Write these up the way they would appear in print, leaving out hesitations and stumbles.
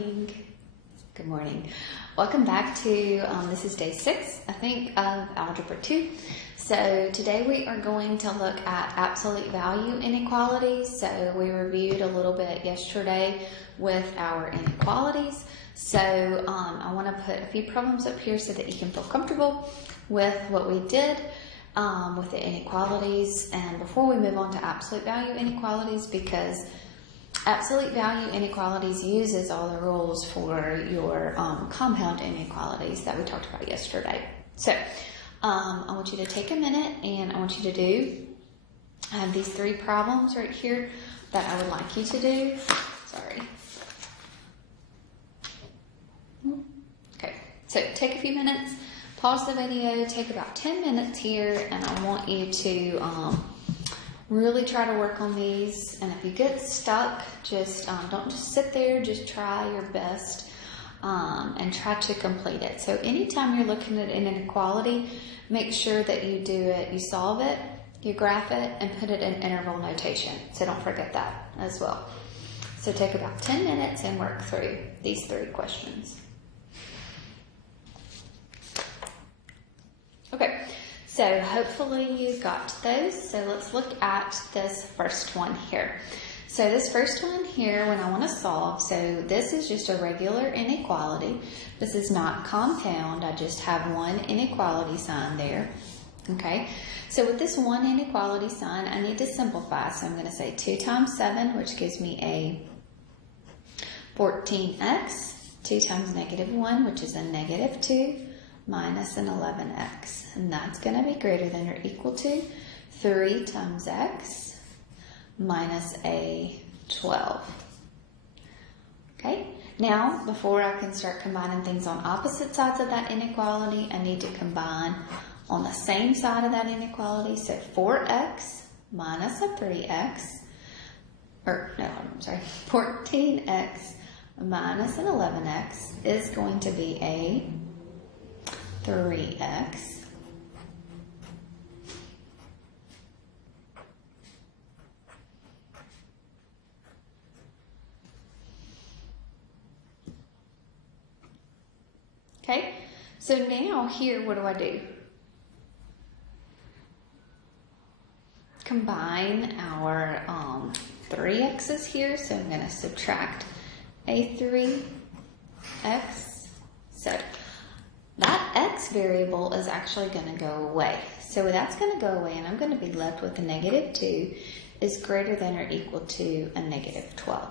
Good morning. Welcome back to, this is day 6, I think, of Algebra 2. So today we are going to look at absolute value inequalities. So we reviewed a little bit yesterday with our inequalities. So I want to put a few problems up here so that you can feel comfortable with what we did with the inequalities. And before we move on to absolute value inequalities, because absolute value inequalities uses all the rules for your compound inequalities that we talked about yesterday. So I want you to take a minute and I want you to do, I have these 3 problems right here that I would like you to do. Sorry. Okay, so take a few minutes, pause the video, take about 10 minutes here, and I want you to really try to work on these. And if you get stuck, just don't just sit there, just try your best and try to complete it. So anytime you're looking at an inequality, make sure that you do it, you solve it, you graph it, and put it in interval notation. So don't forget that as well. So take about 10 minutes and work through these 3 questions. Okay. So hopefully you got those. So let's look at this first one here. So this first one here, when I want to solve, so this is just a regular inequality. This is not compound. I just have one inequality sign there. Okay. So with this one inequality sign, I need to simplify. So I'm going to say 2 times 7, which gives me a 14x. 2 times -1, which is a -2. Minus an 11x, and that's going to be greater than or equal to 3 times x minus a 12. Okay, now before I can start combining things on opposite sides of that inequality, I need to combine on the same side of that inequality. So 4x minus a 3x, or no, I'm sorry, 14x minus an 11x is going to be a 3x okay, so now here what do? Combine our 3x's here, so I'm going to subtract a 3x. So that x variable is actually going to go away. So that's going to go away, and I'm going to be left with a -2 is greater than or equal to a -12.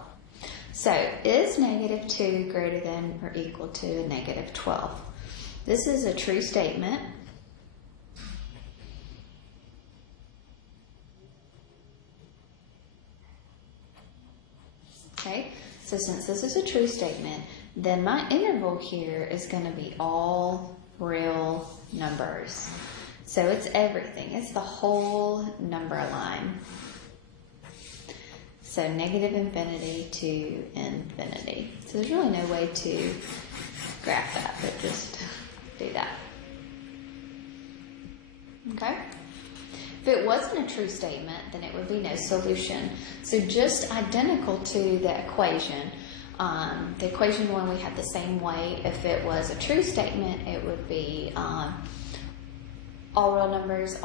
So is -2 greater than or equal to a -12? This is a true statement. Okay, so since this is a true statement, then my interval here is going to be all real numbers. So it's everything. It's the whole number line. So -infinity to infinity. So there's really no way to graph that, but just do that. Okay? If it wasn't a true statement, then it would be no solution. So just identical to the equation. The equation one we had the same way. If it was a true statement, it would be all real numbers,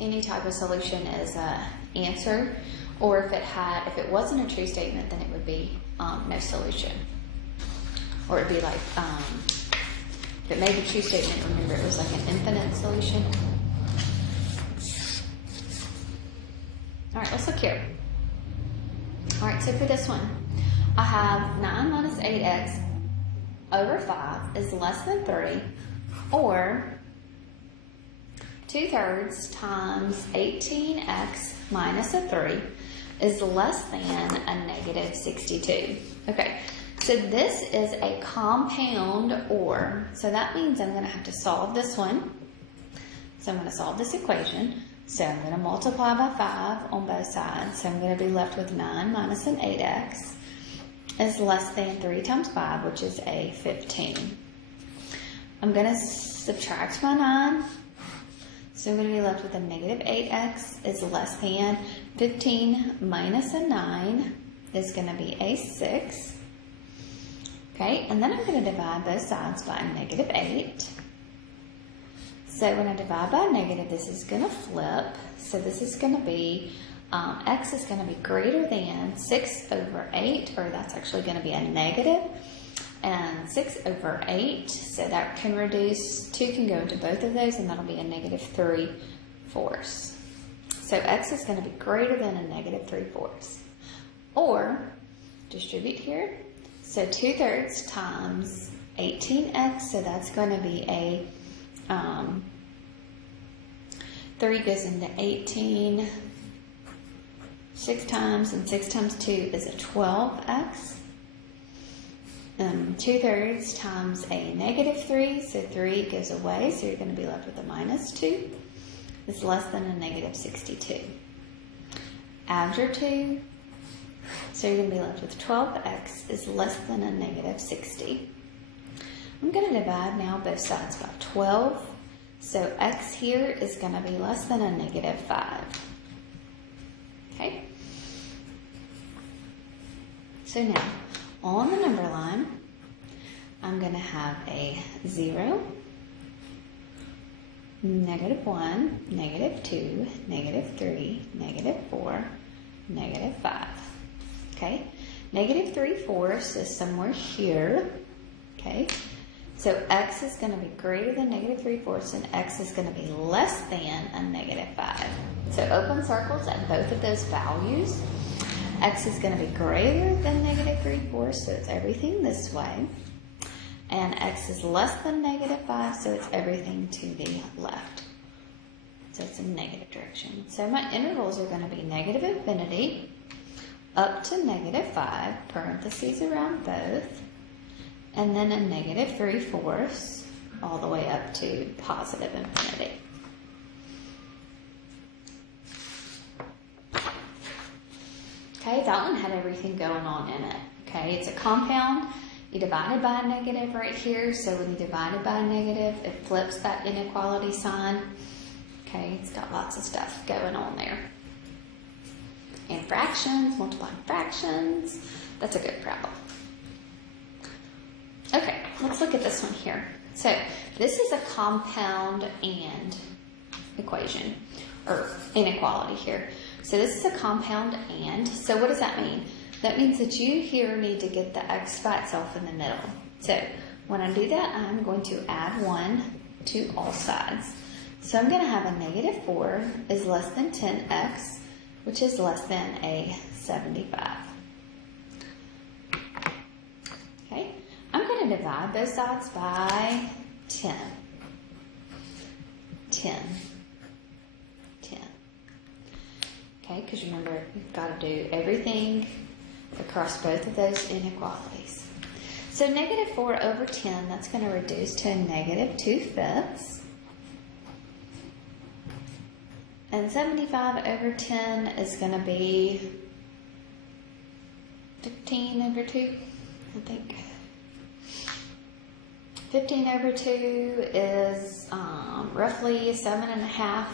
any type of solution is an answer. Or if it wasn't a true statement, then it would be no solution. Or it'd be like, if it made a true statement, remember it was like an infinite solution. All right, let's look here. All right, so for this one, I have 9 minus 8x over 5 is less than 3, or 2/3 times 18x minus a 3 is less than a -62. Okay, so this is a compound OR, so that means I'm going to have to solve this one. So I'm going to solve this equation. So I'm going to multiply by 5 on both sides. So I'm going to be left with 9 minus an 8x is less than 3 times 5, which is a 15. I'm going to subtract my 9. So I'm going to be left with a -8x is less than 15 minus a 9 is going to be a 6. Okay, and then I'm going to divide both sides by negative 8. So when I divide by a negative, this is going to flip. So this is going to be, x is going to be greater than 6 over 8, or that's actually going to be a negative, and 6 over 8. So that can reduce, 2 can go into both of those, and that'll be a negative 3/4. So x is going to be greater than a negative 3/4. Or, distribute here. So 2/3 times 18x, so that's going to be a 3 goes into 18 6 times, and 6 times 2 is a 12x. 2/3 times a negative 3, so 3 goes away, so you're going to be left with a minus 2. It's less than a negative 62. After 2, so you're going to be left with 12x is less than a negative 60. I'm going to divide now both sides by 12. So x here is going to be less than a negative 5. Okay? So now, on the number line, I'm going to have a 0, negative 1, negative 2, negative 3, negative 4, negative 5. Okay? Negative 3/4 is somewhere here. Okay? So x is going to be greater than negative 3/4, and x is going to be less than a negative 5. So open circles at both of those values. X is going to be greater than negative 3/4, so it's everything this way. And x is less than negative 5, so it's everything to the left. So it's a negative direction. So my intervals are going to be negative infinity up to negative 5, parentheses around both, and then a negative 3/4 all the way up to positive infinity. Okay, that one had everything going on in it. Okay, it's a compound. You divide it by a negative right here, so when you divide it by a negative, it flips that inequality sign. Okay, it's got lots of stuff going on there. And fractions, multiplying fractions, that's a good problem. Okay, let's look at this one here. So this is a compound and equation, or inequality here. So this is a compound and, so what does that mean? That means that you here need to get the x by itself in the middle. So when I do that, I'm going to add 1 to all sides. So I'm going to have a negative 4 is less than 10x, which is less than a 75. Okay, I'm going to divide both sides by 10. 10. 10. Okay, because remember, you've got to do everything across both of those inequalities. So negative 4 over 10, that's going to reduce to a negative 2/5. And 75 over 10 is going to be 15 over 2, I think. 15 over 2 is roughly 7.5,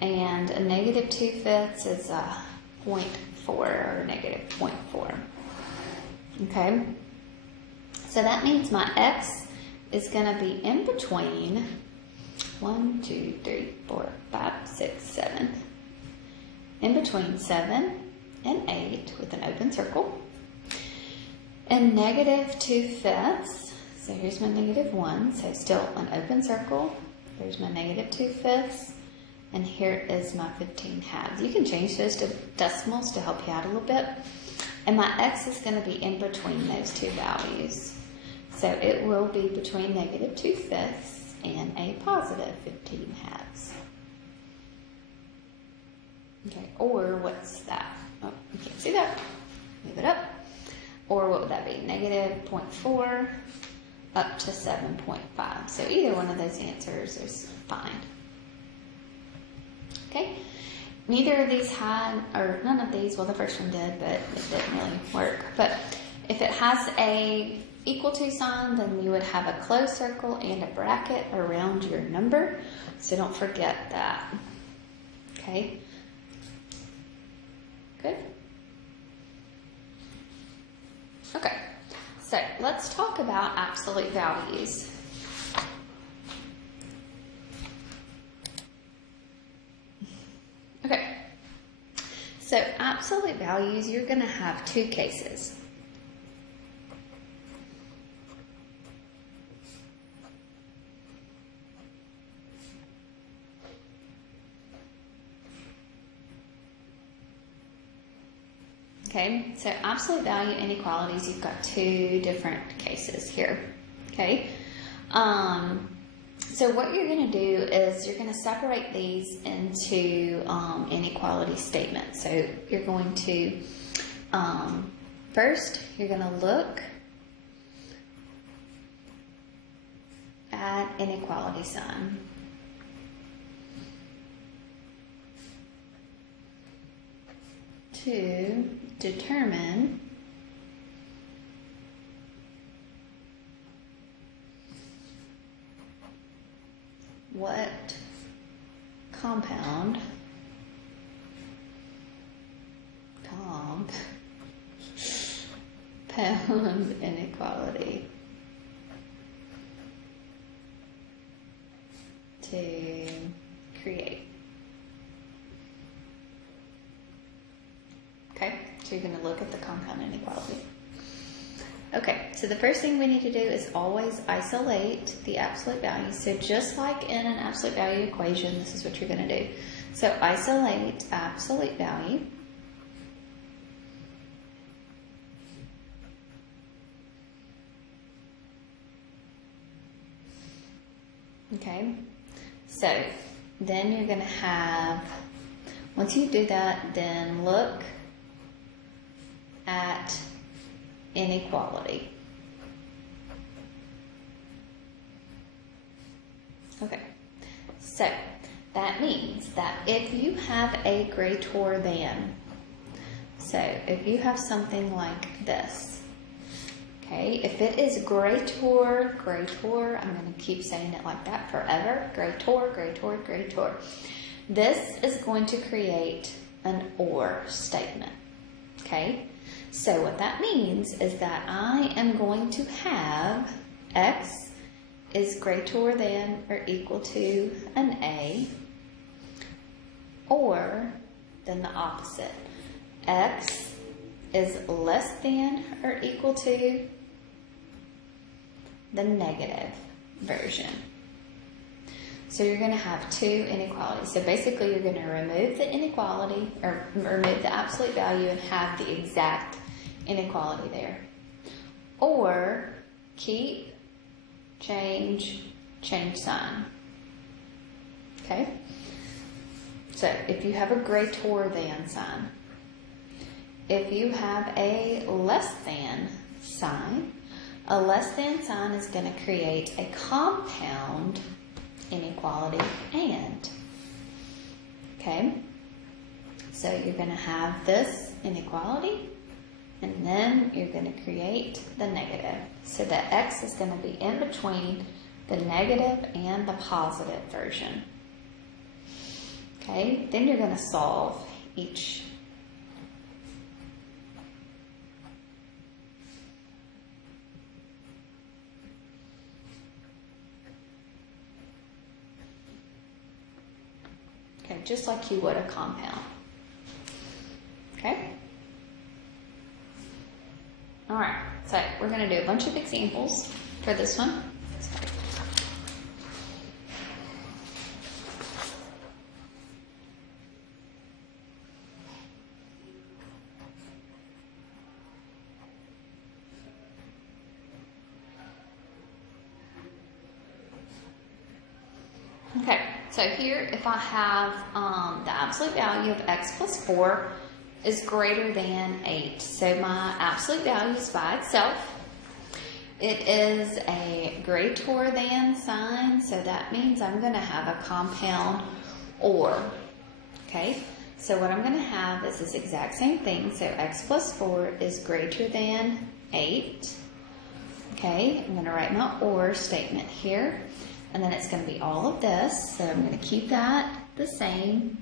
and a negative 2/5 is a 0.4 or negative 0.4. Okay, so that means my x is going to be in between 1, 2, 3, 4, 5, 6, 7. In between 7 and 8 with an open circle. And negative 2/5. So here's my negative 1. So still an open circle. There's my negative 2/5. And here is my 15/2. You can change those to decimals to help you out a little bit. And my x is going to be in between those two values. So it will be between negative 2/5 and a positive 15/2. Okay, or what's that? Oh, you can't see that. Move it up. Or what would that be? Negative 0.4 up to 7.5. So either one of those answers is fine. Okay, neither of these had, or none of these, well the first one did, but it didn't really work. But if it has a equal to sign, then you would have a closed circle and a bracket around your number. So don't forget that. Okay? Good? Okay. So let's talk about absolute values. Okay, so absolute values, you're going to have two cases. Okay, so absolute value inequalities, you've got two different cases here. Okay, so what you're going to do is you're going to separate these into inequality statements. So you're going to, first, you're going to look at inequality sign. To determine what compound inequality to create. Okay, so you're going to look at the compound inequality. Okay, so the first thing we need to do is always isolate the absolute value. So just like in an absolute value equation, this is what you're going to do. So isolate absolute value. Okay, so then you're going to have, once you do that, then look at inequality. Okay, so that means that if you have a greater than, so if you have something like this, okay, if it is greater, I'm going to keep saying it like that forever, greater, this is going to create an or statement, okay? So what that means is that I am going to have x is greater than or equal to an A, or then the opposite. X is less than or equal to the negative version. So you're going to have two inequalities. So basically you're going to remove the inequality, or remove the absolute value and have the exact inequality there. Or keep, change sign. Okay? So if you have a greater than sign, if you have a less than sign, a less than sign is going to create a compound inequality and. Okay? So you're going to have this inequality, and then you're going to create the negative. So that x is going to be in between the negative and the positive version. Okay? Then you're going to solve each. Okay, just like you would a compound. Okay? All right, so we're going to do a bunch of examples for this one. Okay, so here if I have the absolute value of x plus 4 is greater than 8. So my absolute value is by itself. It is a greater than sign, so that means I'm going to have a compound or. Okay, so what I'm going to have is this exact same thing. So x plus 4 is greater than 8. Okay, I'm going to write my or statement here. And then it's going to be all of this. So I'm going to keep that the same.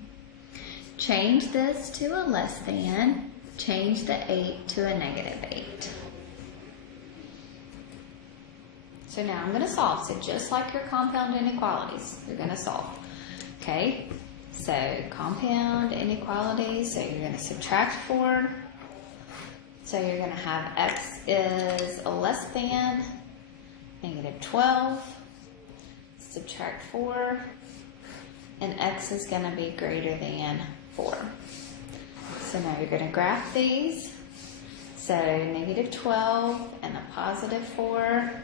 Change this to a less than. Change the 8 to a negative 8. So now I'm going to solve. So just like your compound inequalities, you're going to solve. Okay, so compound inequalities, so you're going to subtract 4. So you're going to have x is less than negative 12, subtract 4, and x is going to be greater than 4. So now you're going to graph these. So negative 12 and a positive 4.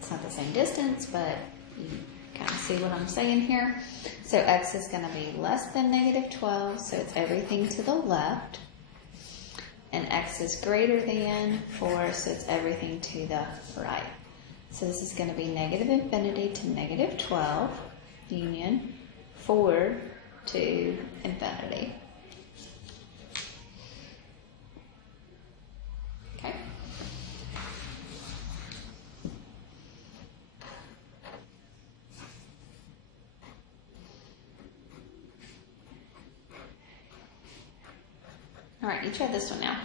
It's not the same distance, but you kind of see what I'm saying here. So x is going to be less than negative 12, so it's everything to the left. And x is greater than 4, so it's everything to the right. So this is going to be negative infinity to negative 12, union 4 to infinity. Okay. All right, you try this one now.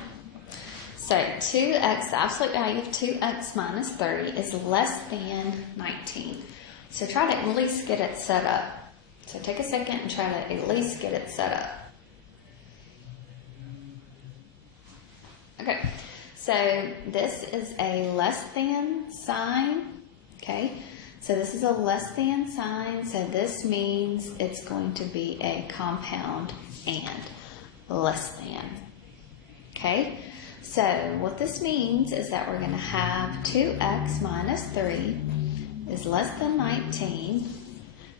So 2x, the absolute value of 2x minus 30 is less than 19. So try to at least get it set up. So take a second and try to at least get it set up. Okay, so this is a less than sign. Okay, so this is a less than sign. So this means it's going to be a compound and less than. Okay, so what this means is that we're going to have 2x minus 3 is less than 19,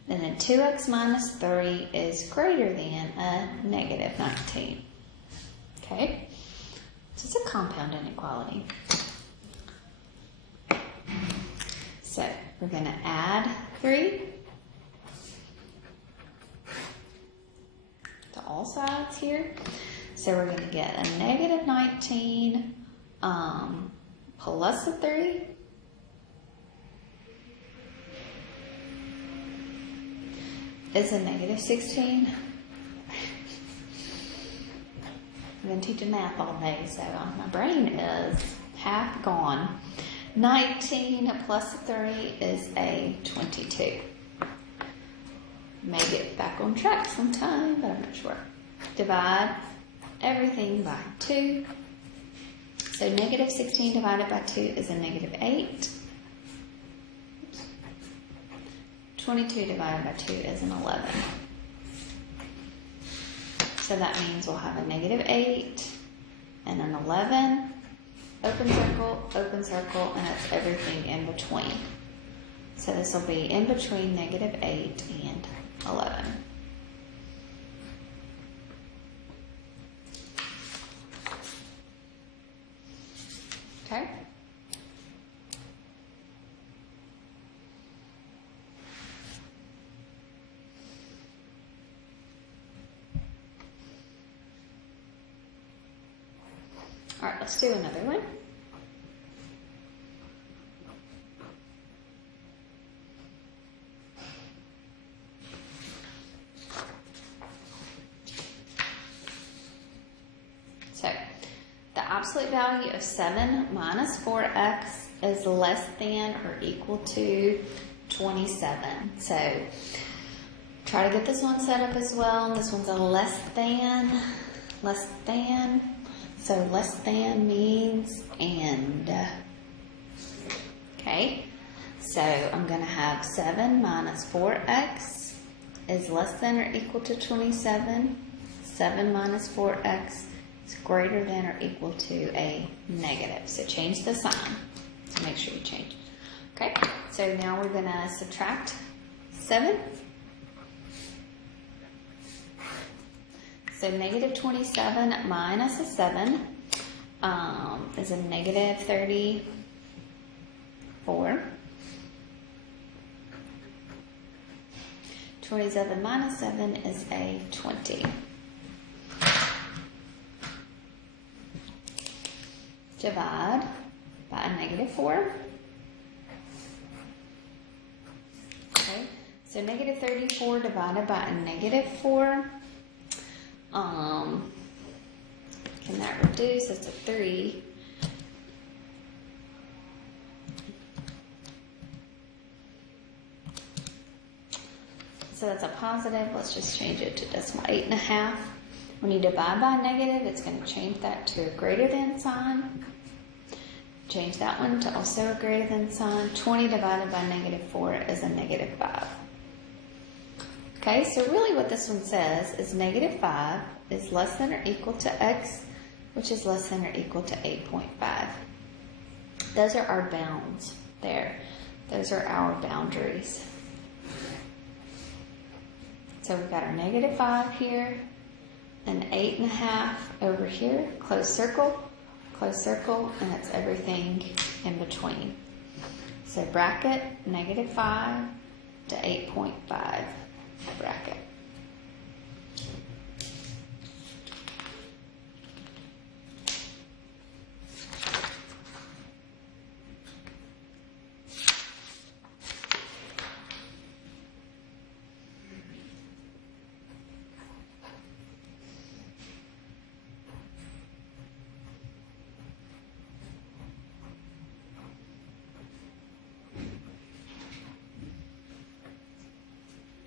and then 2x minus 3 is greater than a negative 19. Okay, so it's a compound inequality. So we're going to add 3 to all sides here. So we're going to get a negative 19 plus a 3 is a negative 16. I've been teaching math all day, so my brain is half gone. 19 plus a 3 is a 22. May get back on track sometime, but I'm not sure. Divide everything by 2. So negative 16 divided by 2 is a negative 8. 22 divided by 2 is an 11. So that means we'll have a negative 8 and an 11. Open circle, and it's everything in between. So this will be in between negative 8 and 11. Okay. All right, let's do another one. So, the absolute value of 7 minus 4x is less than or equal to 27. So, try to get this one set up as well. This one's a less than. So, less than means and. Okay, so I'm going to have 7 minus 4x is less than or equal to 27. 7 minus 4x is greater than or equal to a negative. So change the sign. So make sure you change. Okay, so now we're going to subtract 7. So negative 27 minus a 7 is a negative 34. 27 minus 7 is a 20. Divide by a negative 4. Okay, so negative 34 divided by a negative 4. Can that reduce? It's a 3. So that's a positive. Let's just change it to decimal 8.5. When you divide by a negative, it's going to change that to a greater than sign. Change that one to also a greater than sign. 20 divided by -4 is a -5. Okay, so really what this one says is -5 is less than or equal to x, which is less than or equal to 8.5. Those are our bounds there. Those are our boundaries. So we've got our -5 here, and 8.5 over here, close circle, and it's everything in between. So bracket, -5 to 8.5 bracket.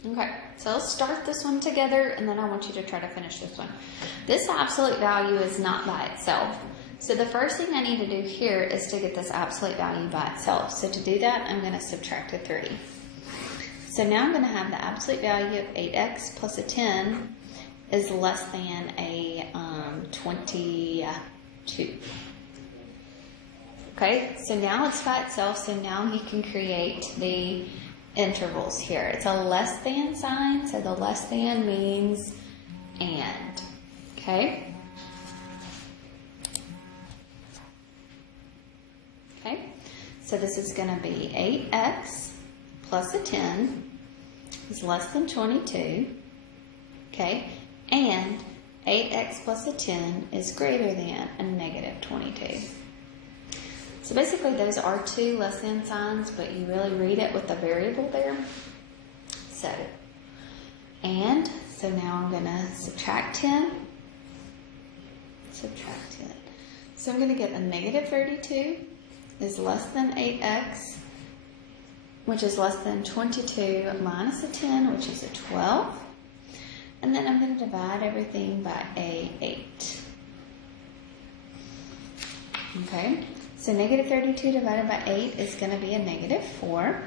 Okay, so let's start this one together, and then I want you to try to finish this one. This absolute value is not by itself. So the first thing I need to do here is to get this absolute value by itself. So to do that, I'm going to subtract a 3. So now I'm going to have the absolute value of 8x plus a 10 is less than a 22. Okay, so now it's by itself, so now you can create the intervals here. It's a less than sign, so the less than means and. Okay? Okay, so this is going to be 8x plus a 10 is less than 22. Okay, and 8x plus a 10 is greater than a -22. So basically those are two less than signs, but you really read it with the variable there. So now I'm going to subtract 10. Subtract 10. So I'm going to get a -32 is less than 8x, which is less than 22 minus a 10, which is a 12. And then I'm going to divide everything by a 8. Okay. So -32 divided by 8 is going to be a -4.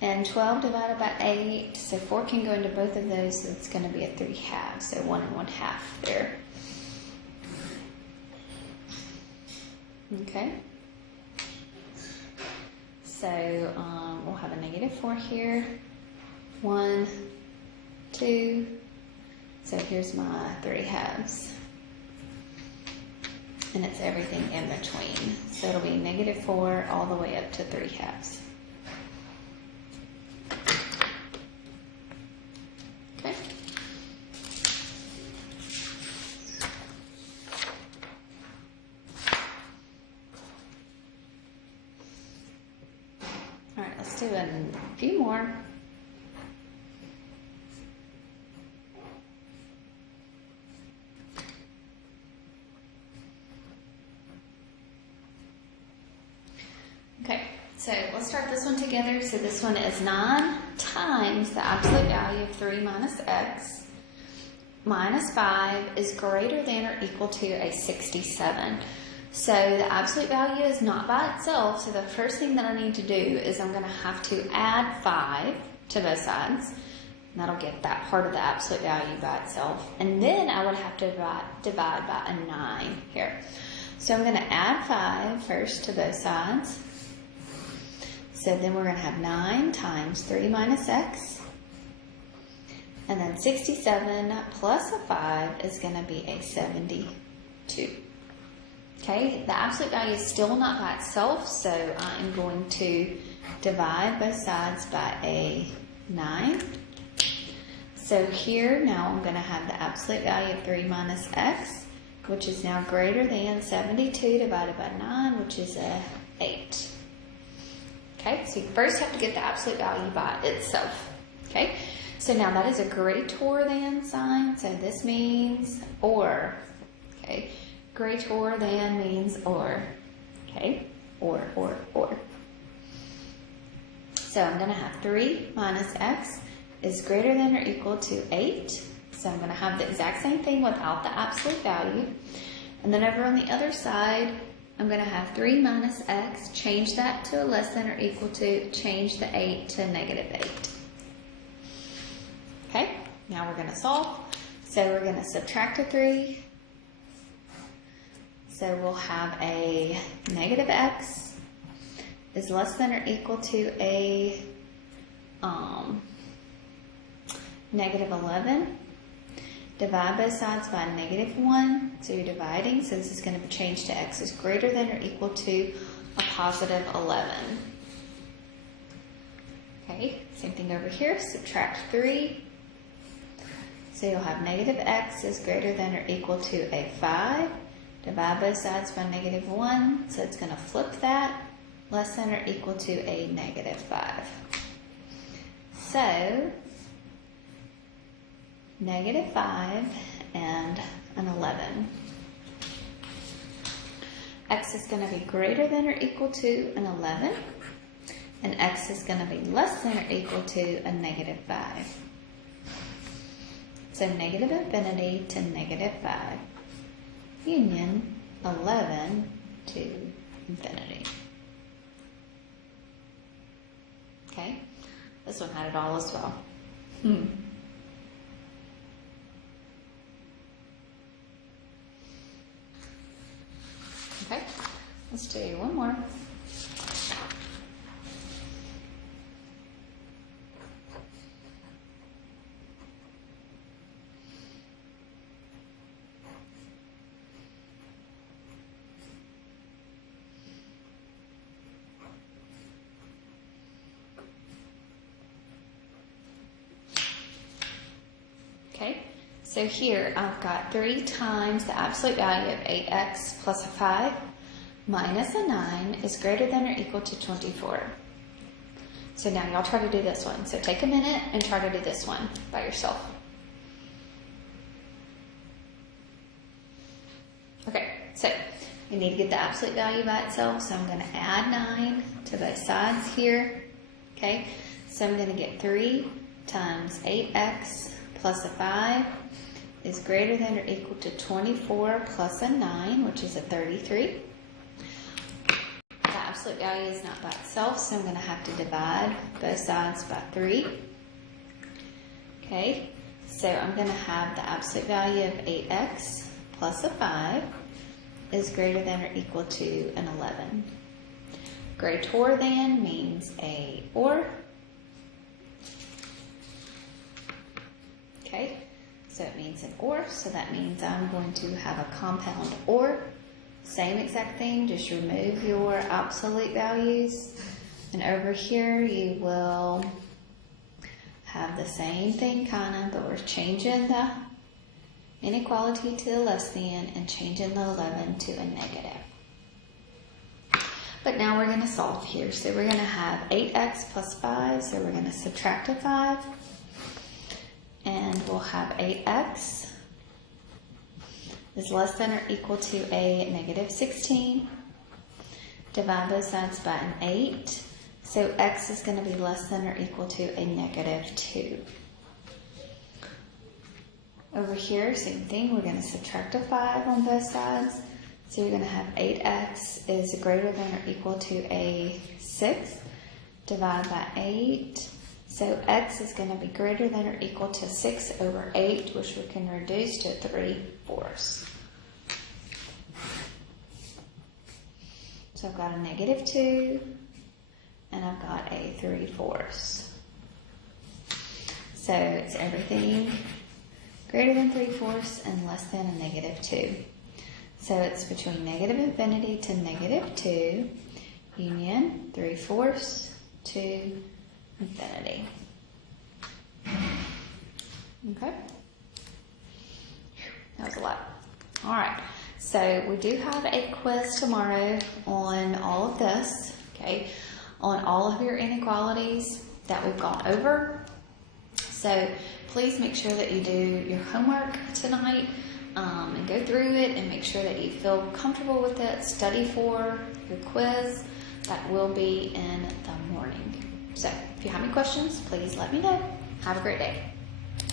And 12 divided by 8, so 4 can go into both of those, so it's going to be a 3/2, so 1 1/2 there. Okay. So we'll have a -4 here. 1, 2. So here's my 3/2. And it's everything in between. So it'll be -4 all the way up to 3/2. Okay. All right, let's do a few more. Okay, so let's start this one together. So this one is 9 times the absolute value of 3 minus x minus 5 is greater than or equal to a 67. So the absolute value is not by itself. So the first thing that I need to do is I'm going to have to add 5 to both sides. And that'll get that part of the absolute value by itself. And then I would have to divide by a 9 here. So I'm going to add 5 first to both sides. So then we're going to have 9 times 3 minus x. And then 67 plus a 5 is going to be a 72. Okay, the absolute value is still not by itself, so I'm going to divide both sides by a 9. So here now I'm going to have the absolute value of 3 minus x, which is now greater than 72 divided by 9, which is a 8. Okay, so you first have to get the absolute value by itself. Okay, so now that is a greater than sign, so this means or. Okay, greater than means or. Okay, or. So I'm going to have 3 minus x is greater than or equal to 8. So I'm going to have the exact same thing without the absolute value. And then over on the other side, I'm going to have 3 minus x, change that to a less than or equal to, change the 8 to negative 8. Okay, now we're going to solve. So we're going to subtract a 3. So we'll have a negative x is less than or equal to a negative 11. Divide both sides by negative 1. So you're dividing, so this is going to be changed to x is greater than or equal to a positive 11. Okay, same thing over here. Subtract 3. So you'll have negative x is greater than or equal to a 5. Divide both sides by negative 1. So it's going to flip that. Less than or equal to a negative 5. So negative 5 and an 11. X is going to be greater than or equal to an 11. And x is going to be less than or equal to a negative 5. So negative infinity to negative 5. Union 11 to infinity. Okay, this one had it all as well. Okay, let's do one more. Okay, so here I've got 3 times the absolute value of 8x plus a 5 minus a 9 is greater than or equal to 24. So now y'all try to do this one. So take a minute and try to do this one by yourself. Okay, so we need to get the absolute value by itself, so I'm going to add 9 to both sides here. Okay, so I'm going to get 3 times 8x plus a 5 is greater than or equal to 24 plus a 9, which is a 33. The absolute value is not by itself, so I'm going to have to divide both sides by 3. Okay, so I'm going to have the absolute value of 8x plus a 5 is greater than or equal to an 11. Greater than means a or. Okay, so it means an or, so that means I'm going to have a compound or. Same exact thing, just remove your absolute values. And over here you will have the same thing kind of, but we're changing the inequality to the less than and changing the 11 to a negative. But now we're going to solve here. So we're going to have 8x plus 5, so we're going to subtract a 5. And we'll have 8x is less than or equal to a negative 16. Divide both sides by an 8. So x is going to be less than or equal to a negative 2. Over here, same thing. We're going to subtract a 5 on both sides. So you're going to have 8x is greater than or equal to a 6. Divide by 8. So x is going to be greater than or equal to 6 over 8, which we can reduce to 3/4. So I've got a negative 2, and I've got a 3/4. So it's everything greater than 3/4 and less than a negative 2. So it's between negative infinity to negative 2, union 3/4 to infinity. Okay, that was a lot. All right, so we do have a quiz tomorrow on all of this, okay, on all of your inequalities that we've gone over. So please make sure that you do your homework tonight and go through it and make sure that you feel comfortable with it. Study for your quiz. That will be in the morning. So if you have any questions, please let me know. Have a great day.